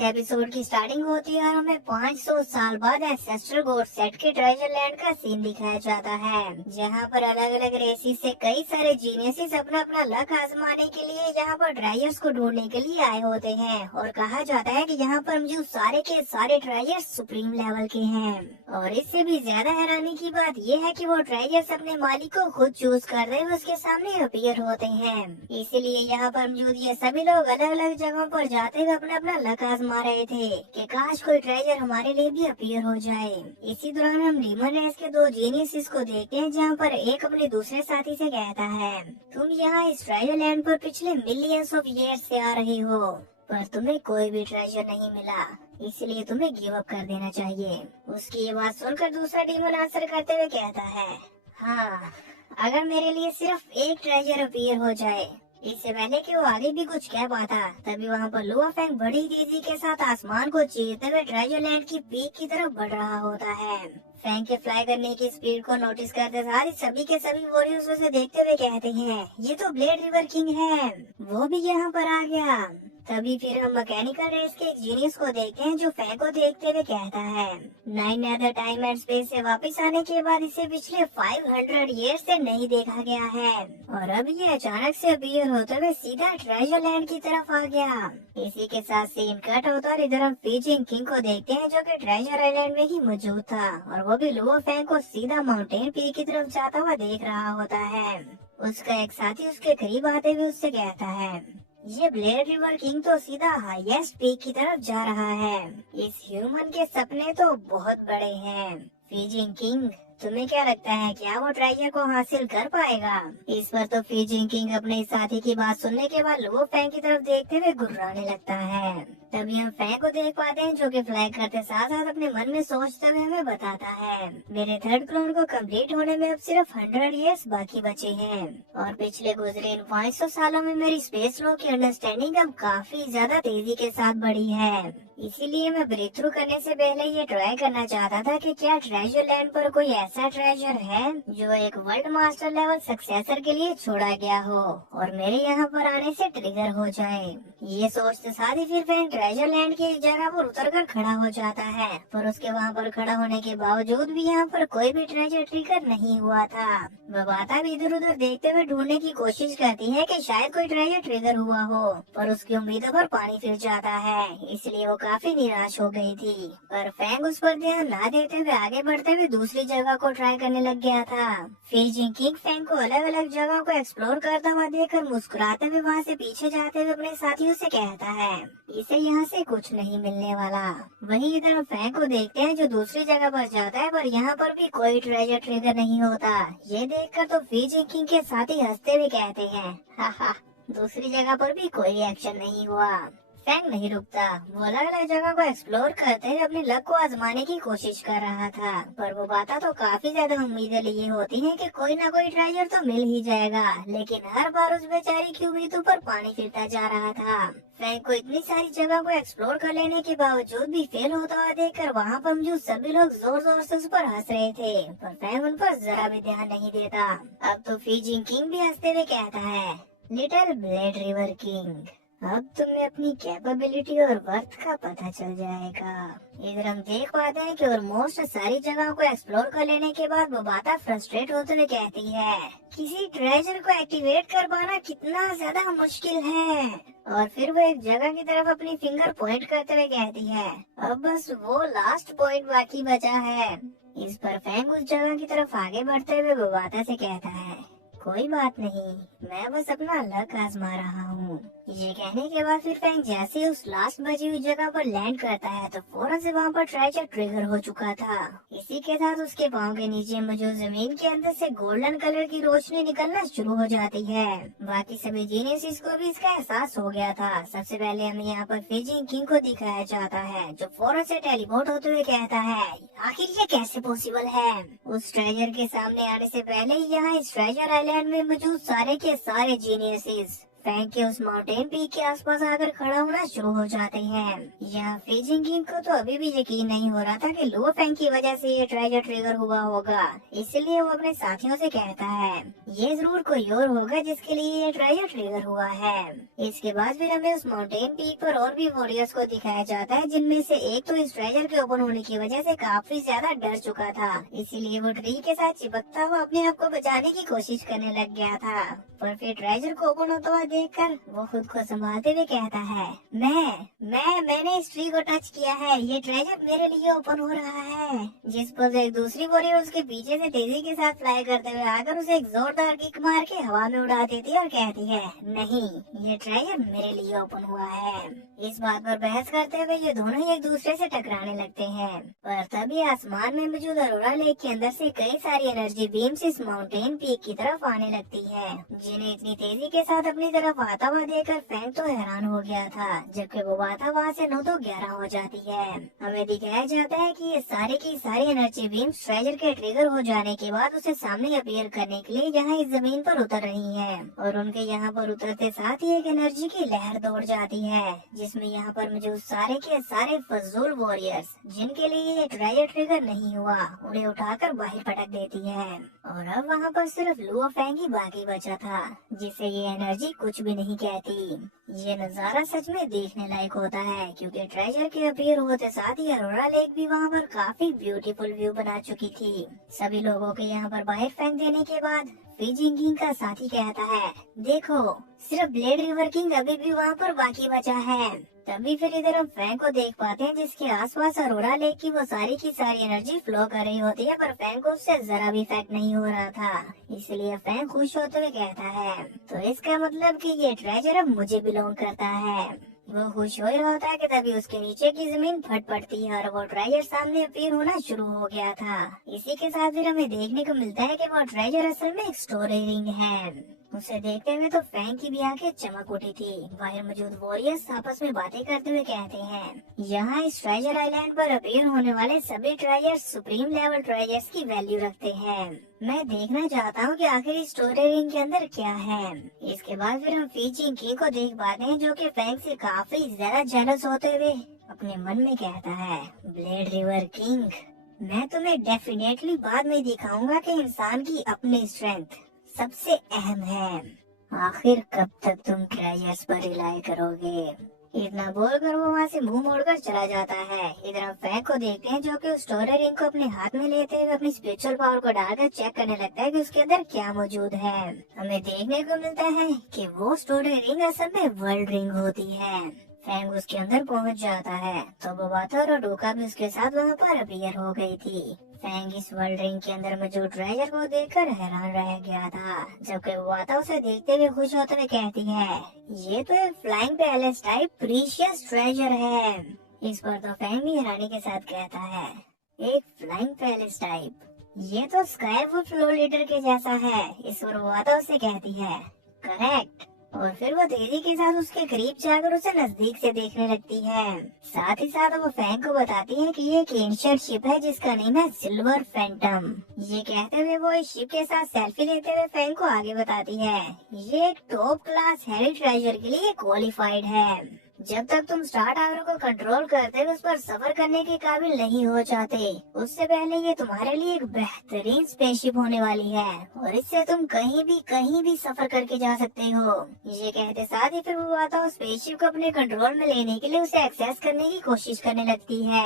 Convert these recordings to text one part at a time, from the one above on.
Episode की starting होती है और हमें 500 साल बाद एंसेस्ट्रल गोड सेट के ट्रेजर लैंड का सीन दिखाया जाता है, जहां पर अलग अलग रेसिस से कई सारे जीनियसिस अपना अपना लक आजमाने के लिए यहाँ पर ट्रेजर्स को ढूंढने के लिए आए होते हैं। और कहा जाता है कि यहाँ पर मौजूद सारे के सारे ट्रेजर्स सुप्रीम लेवल के हैं। और इससे भी ज्यादा हैरानी की बात यह है कि वो ट्रेजर्स अपने मालिक को खुद चूज कर रहे उसके सामने अपीयर होते हैं। इसीलिए यहाँ पर मौजूद ये सभी लोग अलग अलग जगहों पर जाते हुए अपना अपना लक आजमा रहे थे कि काश कोई ट्रेजर हमारे लिए भी अपीयर हो जाए। इसी दौरान हम डीमन रेस के दो जीनियस को देखते हैं, जहाँ पर एक अपने दूसरे साथी से कहता है, तुम यहाँ इस ट्रेजर लैंड पर पिछले मिलियंस ऑफ ईयर्स से आ रही हो, पर तुम्हें कोई भी ट्रेजर नहीं मिला, इसलिए तुम्हें गिव अप कर देना चाहिए। उसकी ये बात सुनकर दूसरा डीमन आंसर करते हुए कहता है, हाँ, अगर मेरे लिए सिर्फ एक ट्रेजर अपीयर हो जाए। इससे पहले कि वो आगे भी कुछ कह पाता, तभी वहाँ पर लुआ फेंग बड़ी तेजी के साथ आसमान को चीरते हुए ट्रेजर लैंड की पीक की तरफ बढ़ रहा होता है। फेंग के फ्लाई करने की स्पीड को नोटिस करते साथ ही सभी के सभी वॉरियर्स उसे देखते हुए कहते हैं, ये तो ब्लेड रिवर किंग है, वो भी यहाँ पर आ गया। तभी फिर हम मैकेनिकल रेस के एक जीनियस को देखते हैं, जो फेंग को देखते हुए कहता है, 9 अदर टाइम एंड स्पेस से वापस आने के बाद इसे पिछले 500 ईयर से नहीं देखा गया है, और अब ये अचानक से अपीयर होते हुए सीधा ट्रेजर लैंड की तरफ आ गया। इसी के साथ सीन कट होता और इधर हम फीजिंग किंग को देखते हैं, जो कि ट्रेजर आइलैंड में ही मौजूद था, और वो भी लुओ फेंग को सीधा माउंटेन पीक की तरफ जाता हुआ देख रहा होता है। उसका एक साथी उसके करीब आते हुए उससे कहता है, ये ब्लेड रिवर किंग तो सीधा हाईएस्ट पीक की तरफ जा रहा है। इस ह्यूमन के सपने तो बहुत बड़े हैं। फीजिंग किंग, तुम्हें क्या लगता है, क्या वो ट्रेजर को हासिल कर पाएगा? इस पर तो फीजिंग किंग अपने साथी की बात सुनने के बाद लुओ फेंग की तरफ देखते हुए गुर्राने लगता है। तभी हम फेंग को देख पाते हैं, जो कि फ्लाई करते साथ साथ अपने मन में सोचते हुए हमें बताता है, मेरे थर्ड क्लोन को कंप्लीट होने में अब सिर्फ 100 इयर्स बाकी बचे हैं, और पिछले गुजरे इन 500 सालों में मेरी स्पेस लॉ की अंडरस्टैंडिंग अब काफी ज्यादा तेजी के साथ बढ़ी है। इसीलिए मैं ब्रेक थ्रू करने से पहले ये ट्राई करना चाहता था कि क्या ट्रेजर लैंड पर कोई ऐसा ट्रेजर है जो एक वर्ल्ड मास्टर लेवल सक्सेसर के लिए छोड़ा गया हो और मेरे यहाँ पर आने से ट्रिगर हो जाए। ये सोचते साथ ही फिर फैन ट्रेजर लैंड की एक जगह पर उतरकर खड़ा हो जाता है, पर उसके वहाँ पर खड़ा होने के बावजूद भी यहाँ पर कोई भी ट्रेजर ट्रिगर नहीं हुआ था। वह बाता भी इधर उधर देखते हुए ढूंढने की कोशिश करती है कि शायद कोई ट्रेजर ट्रिगर हुआ हो, पर उसकी उम्मीदों पर पानी फिर जाता है, इसलिए वो काफी निराश हो गई थी। पर फैंग उस पर ध्यान न देते हुए आगे बढ़ते हुए दूसरी जगह को ट्राई करने लग गया था। फीजिंग किंग फैंग को अलग अलग जगहों को एक्सप्लोर करता हुआ देखकर मुस्कुराते हुए वहाँ से पीछे जाते हुए अपने साथियों से कहता है, इसे यहाँ से कुछ नहीं मिलने वाला। वहीं इधर हम फैंग को देखते हैं, जो दूसरी जगह पर जाता है, पर यहाँ पर भी कोई ट्रेजर ट्रिगर नहीं होता। ये देखकर तो फीजिंग किंग के साथी हंसते हुए कहते हैं, हा हा, दूसरी जगह पर भी कोई रिएक्शन नहीं हुआ। फैंग नहीं रुकता, वो अलग अलग जगह को एक्सप्लोर करते हुए अपने लक को आजमाने की कोशिश कर रहा था, पर वो बाता तो काफी ज्यादा उम्मीदें लिए होती हैं कि कोई ना कोई ट्रेजर तो मिल ही जाएगा, लेकिन हर बार उस बेचारी की उम्मीदों पर पानी फिरता जा रहा था। फैंग को इतनी सारी जगह को एक्सप्लोर कर लेने के बावजूद भी फेल होता हुआ देखकर वहाँ पर मौजूद सभी लोग जोर जोर से उस पर हंस रहे थे, पर फैंग उन पर जरा भी ध्यान नहीं देता। अब तो फीजिंग किंग भी हंसते हुए कहता है, लिटिल ब्लेड रिवर किंग, अब तुम्हें अपनी कैपेबिलिटी और वर्थ का पता चल जाएगा। इधर हम देख पाते हैं कि ऑलमोस्ट सारी जगहों को एक्सप्लोर कर लेने के बाद वो बाता फ्रस्ट्रेट होते हुए कहती है, किसी ट्रेजर को एक्टिवेट कर पाना कितना ज्यादा मुश्किल है। और फिर वो एक जगह की तरफ अपनी फिंगर पॉइंट करते हुए कहती है, अब बस वो लास्ट पॉइंट बाकी बचा है। इस पर फैंग उस जगह की तरफ आगे बढ़ते हुए वो बाता से कहता है, कोई बात नहीं, मैं बस अपना लक आजमा रहा हूँ। ये कहने के बाद फिर फैंग जैसे ही उस लास्ट बची हुई जगह पर लैंड करता है, तो फौरन से वहाँ पर ट्रेजर ट्रिगर हो चुका था। इसी के साथ उसके पाँव के नीचे मौजूद जमीन के अंदर से गोल्डन कलर की रोशनी निकलना शुरू हो जाती है। बाकी सभी जीनियस को भी इसका एहसास हो गया था। सबसे पहले हमें यहाँ पर फीजिंग किंग को दिखाया जाता है, जो फौरन से टेलीपोर्ट होते हुए कहता है, आखिर ये कैसे पॉसिबल है? उस ट्रेजर के सामने आने से पहले ही यहाँ इस ट्रेजर आइलैंड में मौजूद सारे के सारे जीनियस फैंग के उस माउंटेन पीक के आसपास आकर खड़ा होना शुरू हो जाते हैं। यहाँ फ्रीजिंग किंग को तो अभी भी यकीन नहीं हो रहा था कि लुओ फैंग की वजह से ये ट्रेजर ट्रिगर हुआ होगा, इसलिए वो अपने साथियों से कहता है ये जरूर कोई और होगा जिसके लिए ये ट्रेजर ट्रिगर हुआ है। इसके बाद फिर हमें उस माउंटेन पीक पर और भी वॉरियर्स को दिखाया जाता है, जिनमें से एक तो इस ट्रेजर के ओपन होने की वजह से काफी ज्यादा डर चुका था, इसीलिए वो ट्री के साथ चिपकता हुआ अपने आप को बचाने की कोशिश करने लग गया था। पर फिर ट्रेजर को ओपन होता हुआ देखकर वो खुद को संभालते हुए कहता है मैंने इस ट्री को टच किया है, ये ट्रेजर मेरे लिए ओपन हो रहा है। जिस पर एक दूसरी वॉरियर उसके पीछे से तेजी के साथ फ्लाई करते हुए आकर उसे एक जोरदार किक मार के हवा में उड़ा देती है और कहती है नहीं, ये ट्रेजर मेरे लिए ओपन हुआ है। इस बात पर बहस करते हुए ये दोनों ही एक दूसरे से टकराने लगते हैं। पर तभी आसमान में मौजूद अरोरा लेक के अंदर से कई सारी एनर्जी बीम्स इस माउंटेन पीक की तरफ आने लगती है, जिन्हें इतनी तेजी के साथ अपनी तरफ आता हुआ देखकर फैंग तो हैरान हो गया था, जबकि वो बात वहाँ से 9 तो 11 हो जाती है। हमें दिखाया जाता है कि ये सारी की सारी एनर्जी बीम्स ट्रेजर के ट्रिगर हो जाने के बाद उसे सामने अपीयर करने के लिए यहाँ इस जमीन पर उतर रही है, और उनके यहाँ पर उतरते साथ ही एक एनर्जी की लहर दौड़ जाती है, जिसमें यहाँ पर मौजूद सारे के सारे फजूल वॉरियर्स जिनके लिए ये ट्रेजर ट्रिगर नहीं हुआ उन्हें उठाकर बाहर पटक देती है। और अब वहाँ पर सिर्फ लुओ फैंग ही बाकी बचा था, जिसे ये एनर्जी कुछ भी नहीं कहती। ये नजारा सच में देखने लायक होता है, क्योंकि ट्रेजर के अपीयर होते साथ ही अरोरा लेक भी वहाँ पर काफी ब्यूटीफुल व्यू बना चुकी थी। सभी लोगों के यहाँ पर बाहर फेंक देने के बाद फ्रीजिंग किंग का साथी कहता है देखो, सिर्फ ब्लेड रिवर किंग अभी भी वहाँ पर बाकी बचा है। तभी फिर इधर हम फैंग को देख पाते हैं, जिसके आसपास अरोरा लेक की वो सारी की सारी एनर्जी फ्लो कर रही होती है, पर फैंग को उससे जरा भी इफेक्ट नहीं हो रहा था, इसलिए फैंग खुश होते हुए कहता है तो इसका मतलब कि ये ट्रेजर अब मुझे बिलोंग करता है। वो खुश हो रहा होता है कि तभी उसके नीचे की जमीन फट पड़ती है और वो ट्रेजर सामने अपीयर होना शुरू हो गया था। इसी के साथ फिर हमें देखने को मिलता है कि वो ट्रेजर असल में एक स्टोरी रिंग है। उसे देखते हुए तो फैंग की भी आंखें चमक उठी थी। बाहर मौजूद वॉरियर्स आपस में बातें करते हुए कहते हैं यहाँ इस ट्रेजर आइलैंड पर अपीयर होने वाले सभी ट्रेजर्स सुप्रीम लेवल ट्रेजर्स की वैल्यू रखते हैं। मैं देखना चाहता हूँ कि आखिर इस स्टोरी रिंग के अंदर क्या है। इसके बाद फिर हम फ्रीजिंग किंग को देख पाते हैं, जो कि फैंग से काफी ज्यादा जेलस होते हुए अपने मन में कहता है ब्लेड रिवर किंग, मैं तुम्हें डेफिनेटली बाद में दिखाऊंगा कि इंसान की अपनी स्ट्रेंथ सबसे अहम है। आखिर कब तक तुम ट्रेजर्स पर रिलाय करोगे। इतना बोलकर वो वहाँ से मुंह मोड़कर चला जाता है। इधर हम फैंग को देखते हैं, जो कि उस स्टोरी रिंग को अपने हाथ में लेते हुए अपनी स्पिरिचुअल पावर को डालकर चेक करने लगता है कि उसके अंदर क्या मौजूद है। हमें देखने को मिलता है कि वो स्टोरी रिंग असल में वर्ल्ड रिंग होती है। फैंग उसके अंदर पहुंच जाता है तो बोबाता और डोका भी उसके साथ वहाँ पर अपीयर हो गई थी। फैंग इस वर्ल्ड रिंग के अंदर मौजूद ट्रेजर को देखकर हैरान रह गया था, जबकि बोबाता उसे देखते हुए खुश होते हुए कहती है ये तो एक flying palace type precious treasure है। इस पर तो फैंग भी हैरानी के साथ कहता है एक फ्लाइंग पैलेस टाइप, ये तो स्काई वुड फ्लो लीडर के जैसा है। इस पर बोबाता उसे कहती है करेक्ट, और फिर वो तेजी के साथ उसके करीब जाकर उसे नजदीक से देखने लगती है। साथ ही साथ वो फैंग को बताती है कि ये एक एंशिएंट शिप है जिसका नाम है सिल्वर फैंटम। ये कहते हुए वो इस शिप के साथ सेल्फी लेते हुए फैंग को आगे बताती है ये एक टॉप क्लास हैवी ट्रेजर के लिए क्वालिफाइड है। जब तक तुम स्टार टावर को कंट्रोल करते हुए उस पर सफर करने के काबिल नहीं हो जाते, उससे पहले ये तुम्हारे लिए एक बेहतरीन स्पेसशिप होने वाली है और इससे तुम कहीं भी सफर करके जा सकते हो। ये कहते साथ ही फिर वो आता उस स्पेसशिप को अपने कंट्रोल में लेने के लिए उसे एक्सेस करने की कोशिश करने लगती है।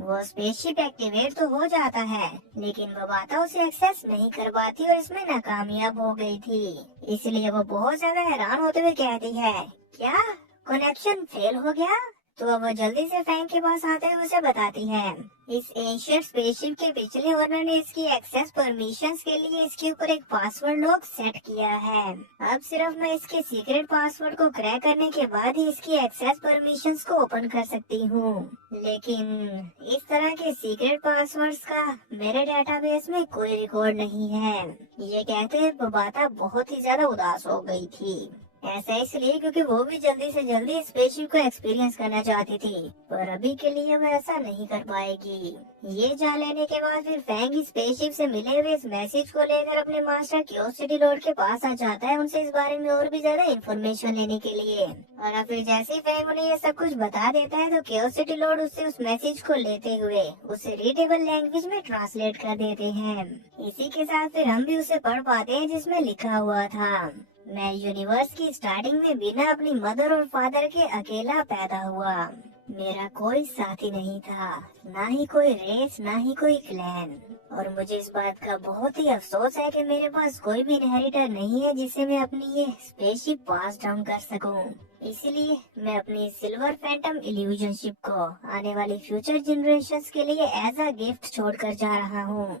वो स्पेसशिप एक्टिवेट तो हो जाता है, लेकिन वो बाता उसे एक्सेस नहीं कर पाती और इसमें नाकामयाब हो गई थी। इसलिए वो बहुत ज्यादा हैरान होते हुए कहती है क्या कनेक्शन फेल हो गया। तो अब वो जल्दी से फैंग के पास आते हुए उसे बताती है इस एंशिएंट स्पेसशिप के पिछले ओनर ने इसकी एक्सेस परमिशंस के लिए इसके ऊपर एक पासवर्ड लॉक सेट किया है। अब सिर्फ मैं इसके सीक्रेट पासवर्ड को क्रैक करने के बाद ही इसकी एक्सेस परमिशंस को ओपन कर सकती हूँ, लेकिन इस तरह के सीक्रेट पासवर्ड्स का मेरे डेटाबेस में कोई रिकॉर्ड नहीं है। ये कहते बोबाता बहुत ही ज्यादा उदास हो गई थी। ऐसा इसलिए क्योंकि वो भी जल्दी से जल्दी स्पेसशिप को एक्सपीरियंस करना चाहती थी, पर अभी के लिए वो ऐसा नहीं कर पाएगी। ये जान लेने के बाद फिर फैंग स्पेसशिप से मिले हुए इस मैसेज को लेकर अपने मास्टर क्यूरियोसिटी लॉर्ड के पास आ जाता है, उनसे इस बारे में और भी ज्यादा इन्फॉर्मेशन लेने के लिए। और फिर जैसे ही फैंग उन्हें ये सब कुछ बता देता है तो क्यूरियोसिटी लॉर्ड उससे उस मैसेज को लेते हुए उसे रीडेबल लैंग्वेज में ट्रांसलेट कर देते हैं। इसी के साथ फिर हम भी उसे पढ़ पाते हैं जिसमें लिखा हुआ था, मैं यूनिवर्स की स्टार्टिंग में बिना अपनी मदर और फादर के अकेला पैदा हुआ। मेरा कोई साथी नहीं था, ना ही कोई रेस, ना ही कोई क्लैन। और मुझे इस बात का बहुत ही अफसोस है कि मेरे पास कोई भी इनहेरिटर नहीं है जिसे मैं अपनी ये स्पेसशिप पास डाउन कर सकूं। इसीलिए मैं अपनी सिल्वर फैंटम इल्यूजन शिप को आने वाली फ्यूचर जनरेशंस के लिए एज अ गिफ्ट छोड़कर जा रहा हूँ।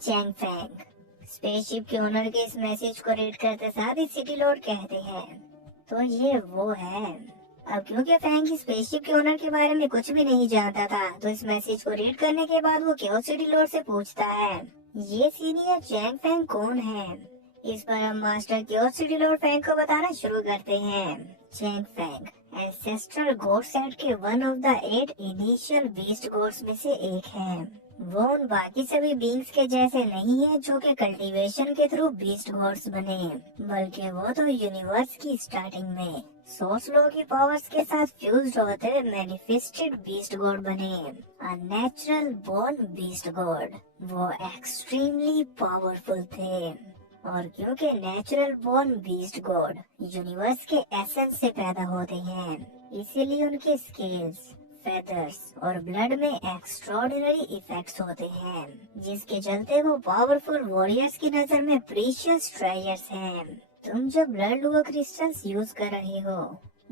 Chang Fang. स्पेसशिप के ओनर के इस मैसेज को रीड करते साथ ही सिटी लॉर्ड कहते हैं, तो ये वो है। अब क्योंकि फैंग स्पेसशिप के ओनर के बारे में कुछ भी नहीं जानता था, तो इस मैसेज को रीड करने के बाद वो क्यूरियोसिटी लॉर्ड से पूछता है, ये सीनियर चैंग फैंग कौन है? इस पर हम मास्टर क्यूरियोसिटी लॉर्ड फैंग को बताना शुरू करते हैं। Chang Fang ancestral god set के one of the 8 initial beast gods में से एक है। वो उन बाकी सभी बींग्स के जैसे नहीं है जो कि कल्टीवेशन के थ्रू बीस्ट गॉड्स बने, बल्कि वो तो यूनिवर्स की स्टार्टिंग में सोर्स लॉ की पावर्स के साथ फ्यूज्ड होते हुए मैनिफेस्टेड बीस्ट गॉड बने। A natural born beast god. वो एक्सट्रीमली पावरफुल थे, और क्योंकि natural born beast god universe के एसेंस से पैदा होते हैं, इसीलिए उनके स्केल्स, फेदर्स और ब्लड में एक्स्ट्रॉर्डिनरी इफेक्ट्स होते हैं, जिसके चलते वो पावरफुल वॉरियर्स की नजर में प्रीशियस ट्रेजर्स हैं। तुम जो ब्लड लुआ क्रिस्टल्स यूज कर रहे हो,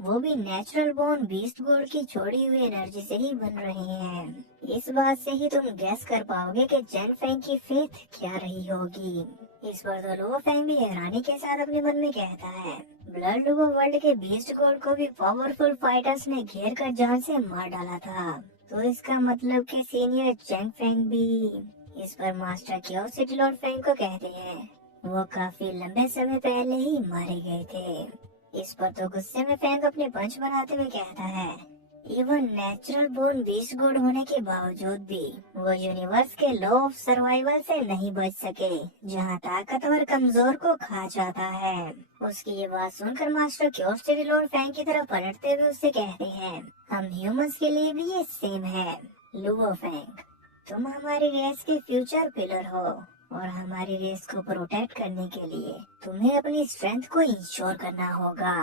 वो भी नेचुरल बोर्न बीस्ट गॉड की छोड़ी हुई एनर्जी से ही बन रहे हैं। इस बात से ही तुम गैस कर पाओगे कि चैंग फैंग की फेथ क्या रही होगी। इस पर तो लुओ फैंग भी हैरानी के साथ अपने मन में कहता है, ब्लड लुओ वर्ल्ड के बीस्ट गॉड को भी पावरफुल फाइटर्स ने घेर कर जान से मार डाला था, तो इसका मतलब कि सीनियर चैंग फैंग भी। इस पर मास्टर क्यूरियोसिटी लॉर्ड फैंग को कहते हैं, वो काफी लंबे समय पहले ही मारे गए थे। इस पर तो गुस्से में फैंग अपने पंच बनाते हुए कहता है, even natural born beast god होने के बावजूद भी वो यूनिवर्स के लॉ ऑफ सर्वाइवल से नहीं बच सके, जहाँ ताकतवर कमजोर को खा जाता है। उसकी ये बात सुनकर मास्टर क्यूरियोसिटी लॉर्ड फैंग की तरफ पलटते हुए उससे कहते हैं, हम ह्यूमंस के लिए भी ये सेम है। लुओ फैंग, तुम हमारी रेस के फ्यूचर पिलर हो, और हमारी रेस को प्रोटेक्ट करने के लिए तुम्हें अपनी स्ट्रेंथ को इंश्योर करना होगा।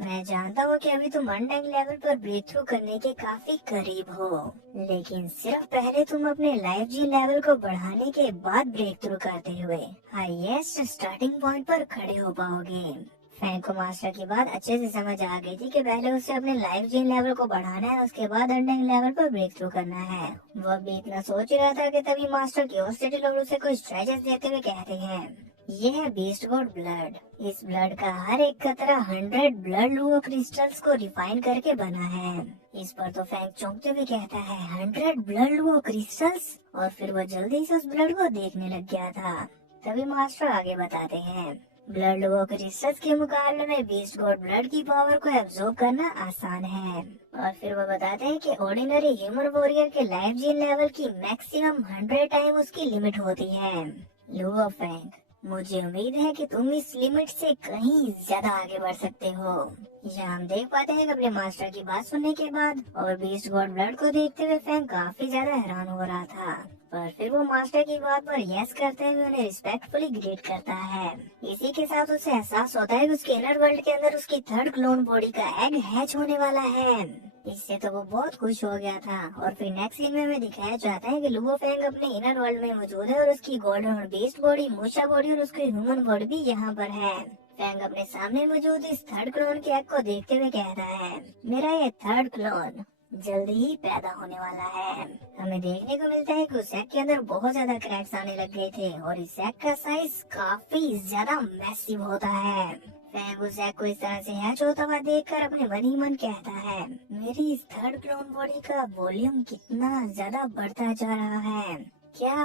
मैं जानता हूँ कि अभी तुम अनडैंग लेवल पर ब्रेक थ्रू करने के काफी करीब हो, लेकिन सिर्फ पहले तुम अपने लाइफ जी लेवल को बढ़ाने के बाद ब्रेक थ्रू करते हुए हाईएस्ट स्टार्टिंग पॉइंट पर खड़े हो पाओगे। फैंग को मास्टर की बात अच्छे से समझ आ गई थी कि पहले उसे अपने लाइफ जीन लेवल को बढ़ाना है, उसके बाद अनडैंग लेवल पर ब्रेक थ्रू करना है। वह भी इतना सोच ही रहा था कि तभी मास्टर क्यूरियोसिटी लॉर्ड उसे कुछ ट्रेजर्स देते हुए कहते हैं, ये है बीस्ट गॉड ब्लड। इस ब्लड का हर एक कतरा 100 ब्लड लुओ क्रिस्टल्स को रिफाइन करके बना है। इस पर तो फैंग चौंकते हुए कहता है, 100 ब्लड लुओ क्रिस्टल्स, और फिर वह जल्दी से उस ब्लड को देखने लग गया था। तभी मास्टर आगे बताते हैं, ब्लड लुओ क्रिस्टल्स के मुकाबले में बीस्ट गॉड ब्लड की पावर को एब्जॉर्ब करना आसान है। और फिर वो बताते हैं कि ऑर्डिनरी ह्यूमन वॉरियर के लाइफ जीन लेवल की मैक्सिमम 100 टाइम उसकी लिमिट होती है। लुओ फैंग, मुझे उम्मीद है कि तुम इस लिमिट से कहीं ज्यादा आगे बढ़ सकते हो। यहाँ हम देख पाते हैं कि अपने मास्टर की बात सुनने के बाद और बीस्ट गॉड ब्लड को देखते हुए फैंग काफी ज्यादा हैरान हो रहा था, पर फिर वो मास्टर की बात पर यस करते हुए उन्हें रिस्पेक्टफुली ग्रीट करता है। इसी के साथ उसे एहसास होता है कि उसके इनर वर्ल्ड के अंदर उसकी थर्ड क्लोन बॉडी का एग हैच होने वाला है। इससे तो वो बहुत खुश हो गया था। और फिर नेक्स्ट सीन में हमें दिखाया जाता है कि लुओ फैंग अपने इनर वर्ल्ड में मौजूद है, और उसकी गोल्डन और बीस्ट बॉडी, मूशा बॉडी और उसकी ह्यूमन बॉडी भी यहाँ पर है। फैंग अपने सामने मौजूद इस थर्ड क्लोन के एग को देखते हुए कहता है, मेरा ये थर्ड क्लोन जल्दी ही पैदा होने वाला है। हमें देखने को मिलता है कि उस एग के अंदर बहुत ज्यादा क्रैक्स आने लग गए थे, और इस एग का साइज काफी ज्यादा मैसिव होता है। फैंग उस एग को इस तरह से हैच होता हुआ देखकर अपने मन ही मन कहता है, मेरी इस थर्ड क्लोन बॉडी का वॉल्यूम कितना ज्यादा बढ़ता जा रहा है। क्या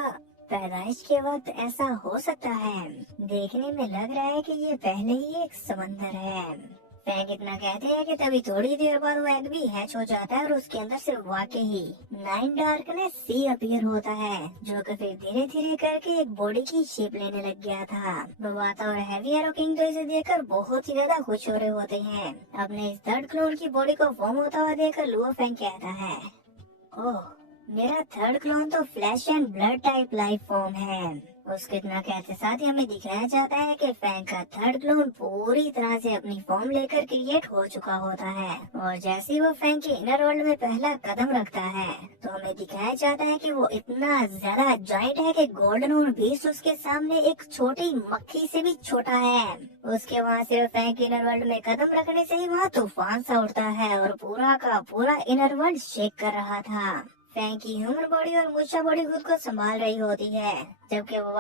पैदाइश के वक्त ऐसा हो सकता है? देखने में लग रहा है कि ये पहले ही एक समंदर है। फैंक इतना कहते हैं कि तभी थोड़ी देर बाद वो एग भी हैच हो जाता है और उसके अंदर से वाकई ही नाइन डार्कनेस सी अपीयर होता है, जो कि फिर धीरे धीरे करके एक बॉडी की शेप लेने लग गया था। बवाता और हैवी एरो किंग तो इसे देखकर बहुत ही ज्यादा खुश हो रहे होते हैं। अपने इस थर्ड क्लोन की बॉडी को फॉर्म होता हुआ देखकर लुओ फैंग कहता है, ओह, मेरा थर्ड क्लोन तो flash and blood type life form है। उसके इतना कहते साथ ही हमें दिखाया जाता है कि फैंग का थर्ड क्लोन पूरी तरह से अपनी फॉर्म लेकर क्रिएट हो चुका होता है, और जैसे ही वो फैंग के इनर वर्ल्ड में पहला कदम रखता है तो हमें दिखाया जाता है कि वो इतना ज्यादा जॉइंट है कि गोल्डन और बीस्ट उसके सामने एक छोटी मक्खी से भी छोटा है। उसके वहाँ से फैंग के इनर वर्ल्ड में कदम रखने से ही वहाँ तूफान सा उठता है और पूरा का पूरा इनर वर्ल्ड शेक कर रहा था। फैंग की ह्यूमन बॉडी और मूछा बॉडी खुद को संभाल रही होती है, जबकि वो